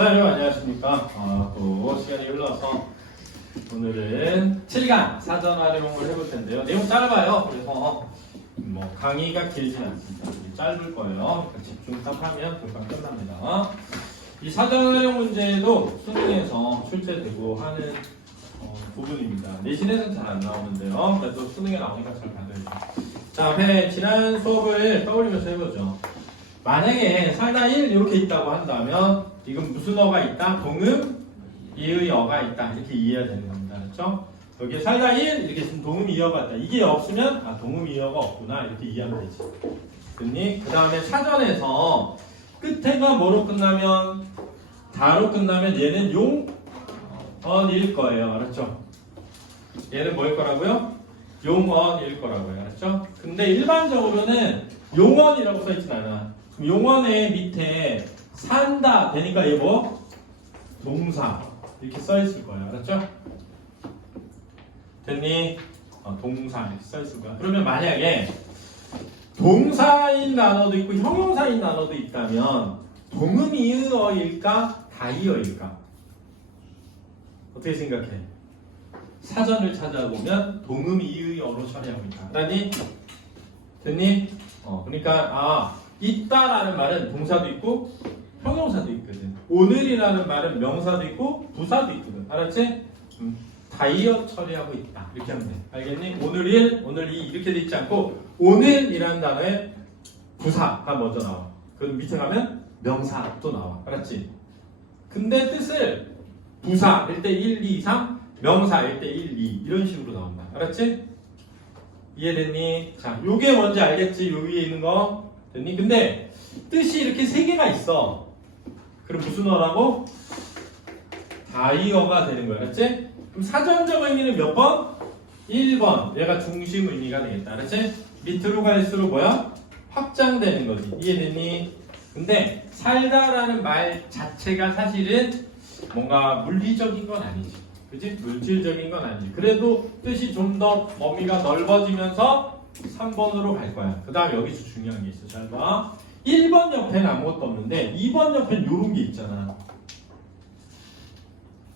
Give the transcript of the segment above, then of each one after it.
자, 여러분 안녕하십니까? 아, 또 시간이 흘러서 오늘은 7강 사전 활용을 해볼 텐데요. 내용 짧아요. 그래서 뭐 강의가 길진 않습니다. 짧을 거예요. 그러니까 집중 탑하면 금방 끝납니다. 이 사전 활용 문제도 수능에서 출제되고 하는 어, 부분입니다. 내신에서는 잘 안 나오는데요. 그래도 수능에 나오니까 잘 받아야죠. 자, 앞에 지난 수업을 떠올리면서 해보죠. 만약에 살다 1 이렇게 있다고 한다면 이건 무슨 어가 있다? 동음 이의 어가 있다 이렇게 이해해야 되는 겁니다. 그렇죠? 여기에 살다 1 이렇게 있으면 동음 이어가 있다. 이게 없으면 아 동음 이어가 없구나 이렇게 이해하면 되지. 됐니? 그 다음에 사전에서 끝에가 뭐로 끝나면 다로 끝나면 얘는 용언일 거예요. 알았죠? 얘는 뭐일 거라고요? 용언일 거라고요. 알았죠? 근데 일반적으로는 용언이라고 써있진 않아. 용언의 밑에 산다 되니까 얘 뭐? 동사 이렇게 써 있을 거예요. 알았죠? 됐니? 어, 동사 이렇게 써 있을 거야. 그러면 만약에 동사인 단어도 있고 형용사인 단어도 있다면 동음이어일까 다이어일까? 어떻게 생각해? 사전을 찾아보면 동음 이의어로 처리하고 있다. 알았니? 됐니? 어, 그러니까 아 있다라는 말은 동사도 있고 형용사도 있거든. 오늘이라는 말은 명사도 있고 부사도 있거든. 알았지? 음, 다이어 처리하고 있다. 이렇게 하면 돼. 알겠니? 오늘 1, 오늘 2 이렇게 돼 있지 않고 오늘이라는 단어에 부사가 먼저 나와. 그 밑에 가면 명사 또 나와. 알았지? 근데 뜻을 부사일 때 1, 2, 3, 명사일 때 1, 2 이런 식으로 나온다. 알았지? 이해됐니? 자, 요게 뭔지 알겠지? 요 위에 있는 거 됐니? 근데 뜻이 이렇게 세 개가 있어. 그럼 무슨 어라고? 다이어가 되는 거야. 알았지? 그럼 사전적 의미는 몇 번? 1번. 얘가 중심 의미가 되겠다. 알았지? 밑으로 갈수록 뭐야? 확장되는 거지. 이해됐니? 근데 살다라는 말 자체가 사실은 뭔가 물리적인 건 아니지. 그지? 물질적인 건 아니지. 그래도 뜻이 좀 더 범위가 넓어지면서 3번으로 갈 거야. 그 다음에 여기서 중요한 게 있어. 잘 봐. 1번 옆에는 아무것도 없는데 2번 옆에는 요런 게 있잖아.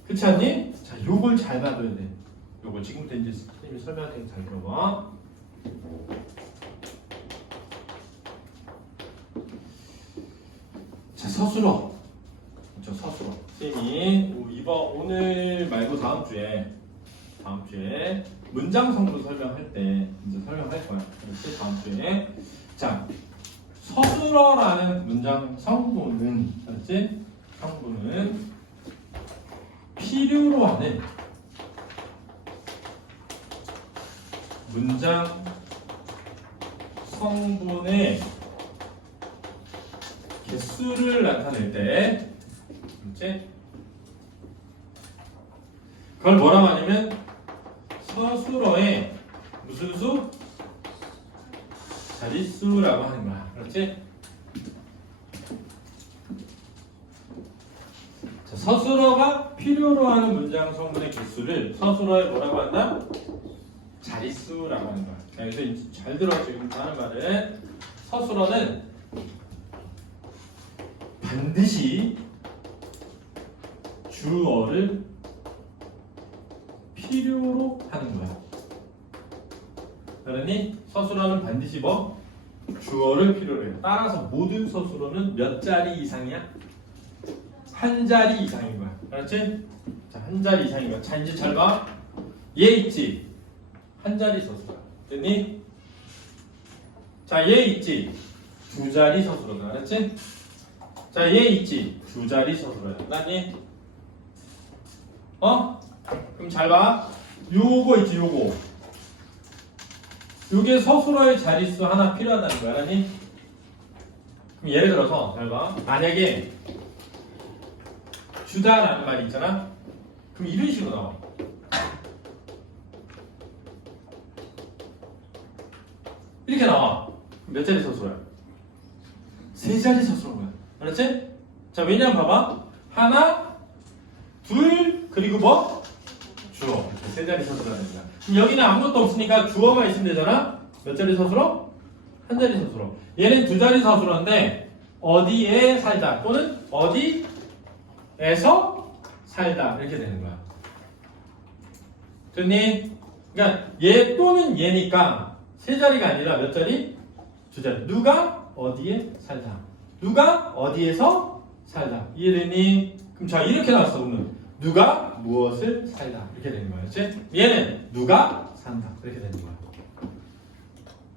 그렇지 않니? 자, 요걸 잘 봐둬야 돼. 요거 지금부터 이제 선생님이 설명할 테니까 잘 들어봐. 자, 서술어. 저 서술어. 선생님이 오- 이번 오늘 말고 다음 주에 다음 주에 문장 성분 설명할 때 이제 설명할 거야. 그렇지? 다음 주에. 자, 서술어라는 문장 성분은 알았지? 성분은 필요로 하는 문장 성분의 개수를 나타낼 때 그렇지? 그걸 뭐라고 하냐면 서술어의 무슨 수? 자릿수라고 하는 거야. 그렇지? 자, 서술어가 필요로 하는 문장 성분의 개수를 서술어에 뭐라고 한다? 자릿수라고 하는 거야. 자, 이제 잘 들어 지금 하는 말은 서술어는 반드시 주어를 필요로 하는 거야. 그러니 서술어는 반드시 뭐 주어를 필요로 해요. 따라서 모든 서술어는 몇 자리 이상이야? 한 자리 이상인 거야. 알았지? 자, 한 자리 이상인 거야. 자, 이제 잘 봐. 얘 있지? 한 자리 서술어. 됐니? 자, 얘 있지? 두 자리 서술어다. 알았지? 자, 얘 있지? 두 자리 서술어야. 알았니? 어? 그럼 잘 봐. 요거 있지, 요거. 요게 서술어의 자릿수 하나 필요하다는 거야, 알았니? 그럼 예를 들어서, 잘 봐. 만약에 주다라는 말이 있잖아? 그럼 이런 식으로 나와. 이렇게 나와. 몇 자리 서술어야? 세 자리 서술어인 거야. 알았지? 자, 왜냐면 봐봐. 하나, 둘, 그리고 뭐? 주어. 세 자리 서술어야 된다. 그럼 여기는 아무것도 없으니까 주어가 있으면 되잖아? 몇 자리 서술어? 한 자리 서술어. 얘는 두 자리 서술어인데 어디에 살다 또는 어디 에서 살다 이렇게 되는 거야. 됐니? 그러니까 얘 또는 얘니까 세 자리가 아니라 몇 자리? 두 자리. 누가 어디에 살다. 누가 어디에서 살다. 이해되니? 그럼 자 이렇게 나왔어 오늘. 누가 무엇을 살다 이렇게 되는 거야. 그렇지? 얘는 누가 산다 이렇게 되는 거야.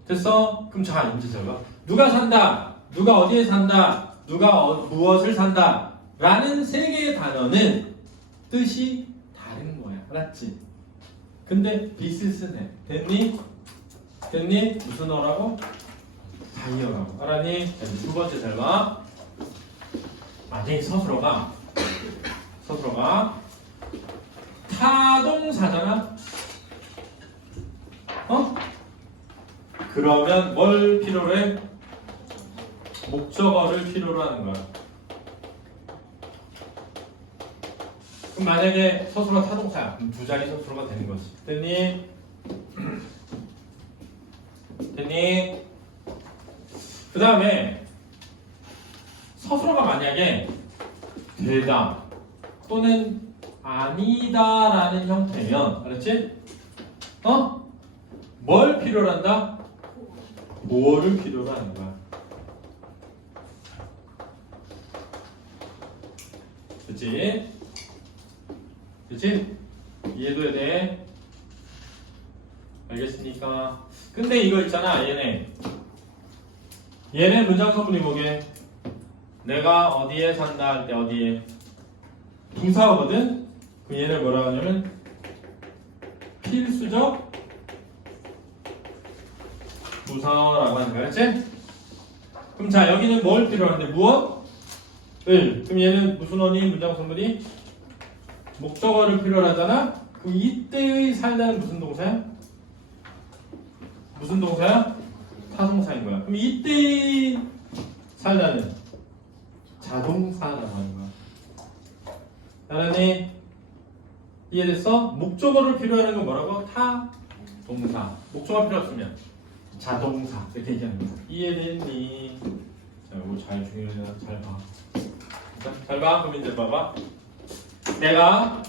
됐어? 그럼 자 이제 저거 누가 산다. 누가 어디에 산다. 누가 어- 무엇을 산다. 라는 세 개의 단어는 뜻이 다른 거야. 알았지? 근데 비슷해. 됐니? 됐니? 무슨 어라고? 다이어라고. 알았니? 두 번째 잘 봐. 만약에 서술어가 서술어가 타동사잖아. 어? 그러면 뭘 필요로 해? 목적어를 필요로 하는 거야. 그럼 만약에 서술어가 타동사야. 두 자리 서술어가 되는 거지. 됐니? 됐니? 그 다음에 서술어가 만약에 되다 또는 아니다라는 형태면 알았지? 어? 뭘 필요로 한다? 뭐를 필요로 하는 거야? 그치? 그치? 이해도 돼? 알겠습니까? 근데 이거 있잖아 얘네 얘네 문장 서문이 뭐게? 내가 어디에 산다 할 때 어디에 부사거든? 그 얘를 뭐라 하냐면 필수적 부사라고 하는 거야 그치? 그럼 자 여기는 뭘 필요한데 무엇? 을 그럼 얘는 무슨 원이 문장 서문이? 목적어를 필요로 하잖아? 그럼 이때의 살다는 무슨 동사야? 무슨 동사야? 타동사인 거야. 그럼 이때의 살다는 자동사라고 하는 거야. 알았니? 이해됐어? 목적어를 필요하는 건 뭐라고? 타 동사. 목적어 필요 없으면 자동사 이렇게 얘기하는 거야. 이해됐니? 자, 이거 잘 중요해. 잘 봐. 자, 잘 봐. 그럼 이제 봐봐. 내가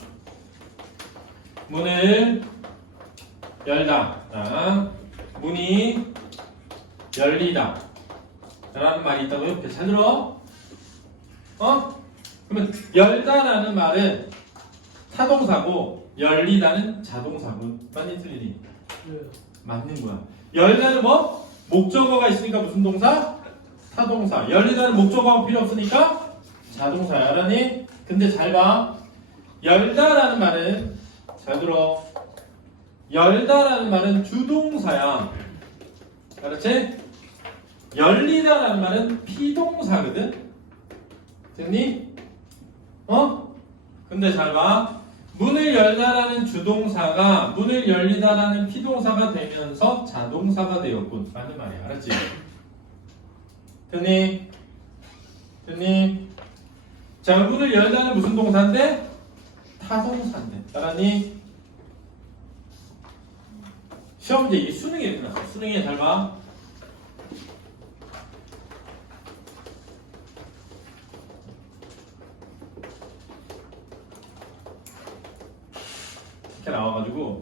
문을 열다. 자, 문이 열리다. 라는 말이 있다고 옆에 잘 들어? 어? 그러면 열다라는 말은 타동사고 열리다는 자동사고 맞니 틀리니? 맞는 거야. 열다는 뭐? 목적어가 있으니까 무슨 동사? 타동사. 열리다는 목적어가 필요 없으니까 자동사야. 알았니? 근데 잘 봐. 열다라는 말은 잘 들어. 열다라는 말은 주동사야. 알았지? 열리다라는 말은 피동사거든. 됐니? 어? 근데 잘 봐. 문을 열다라는 주동사가 문을 열리다라는 피동사가 되면서 자동사가 되었군. 맞는 말이야. 알았지? 됐니? 됐니? 자, 문을 열다는 무슨 동사인데? 타동사인데. 따라니? 시험 문제 이게 수능에 끝났어. 수능에 잘 봐. 이렇게 나와가지고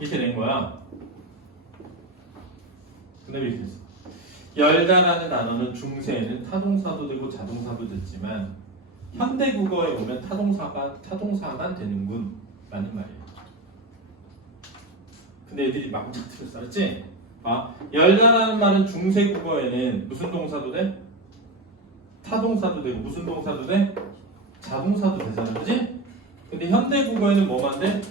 이렇게 된 거야. 근데 이렇게 됐어. 열다라는 단어는 중세에는 타동사도 되고 자동사도 됐지만 현대 국어에 오면 타동사가 타동사만 되는군 라는 말이에요. 근데 애들이 망작 틀렸어, 알았지? 아, 열다라는 말은 중세 국어에는 무슨 동사도 돼? 타동사도 되고 무슨 동사도 돼? 자동사도 되잖아, 그지? 근데 현대 국어에는 뭐만 돼?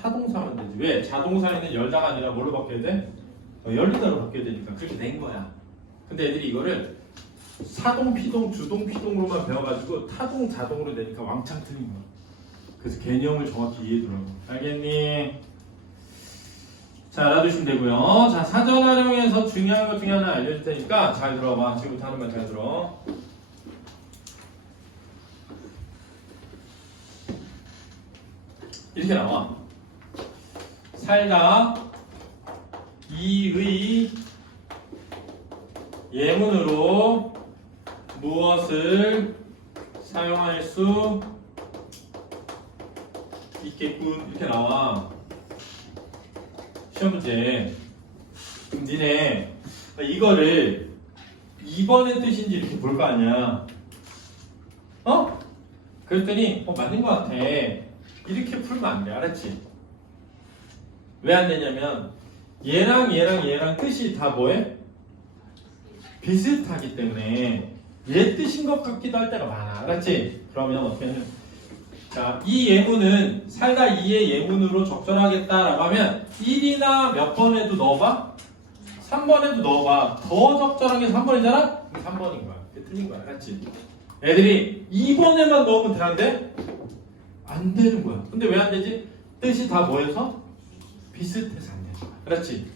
타동사만 되지. 왜? 자동사에는 열다가 아니라 뭘로 바뀌어야 돼? 어, 열리다로 바뀌어야 되니까 그렇게 된 거야. 근데 애들이 이거를 사동, 피동, 주동, 피동으로만 배워가지고 타동, 자동으로 되니까 왕창 틀린 거야. 그래서 개념을 정확히 이해해두라고. 알겠니? 자, 알아두시면 되고요. 자, 사전 활용에서 중요한 것 중에 하나 알려줄 테니까 잘 들어봐. 지금부터 하는 말 잘 들어. 이렇게 나와. 살다 이의 예문으로 무엇을 사용할 수 있겠군? 이렇게 나와. 시험 문제. 그럼 니네 이거를 2번의 뜻인지 이렇게 볼 거 아니야. 어? 그랬더니 어 맞는 거 같아 이렇게 풀면 안 돼 알았지? 왜 안 되냐면 얘랑 얘랑 얘랑 뜻이 다 뭐해? 비슷하기 때문에 얘 뜻인 것 같기도 할 때가 많아. 알았지? 그러면 어떻게 하면 자, 이 예문은 살다 2의 예문으로 적절하겠다라고 하면 1이나 몇 번에도 넣어봐? 3번에도 넣어봐. 더 적절한 게 3번이잖아? 3번인 거야. 틀린 거야. 알았지? 애들이 2번에만 넣으면 되는데 안 되는 거야. 근데 왜 안 되지? 뜻이 다 뭐여서? 비슷해서 안 되는 거야. 그렇지?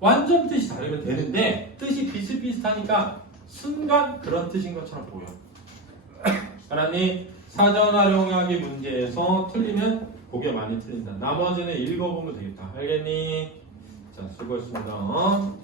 완전 뜻이 다르면 되는데 뜻이 비슷비슷하니까 순간 그런 뜻인 것처럼 보여. 알았니? 사전 활용하기 문제에서 틀리면 그게 많이 틀린다. 나머지는 읽어보면 되겠다. 알겠니? 자, 수고했습니다. 어?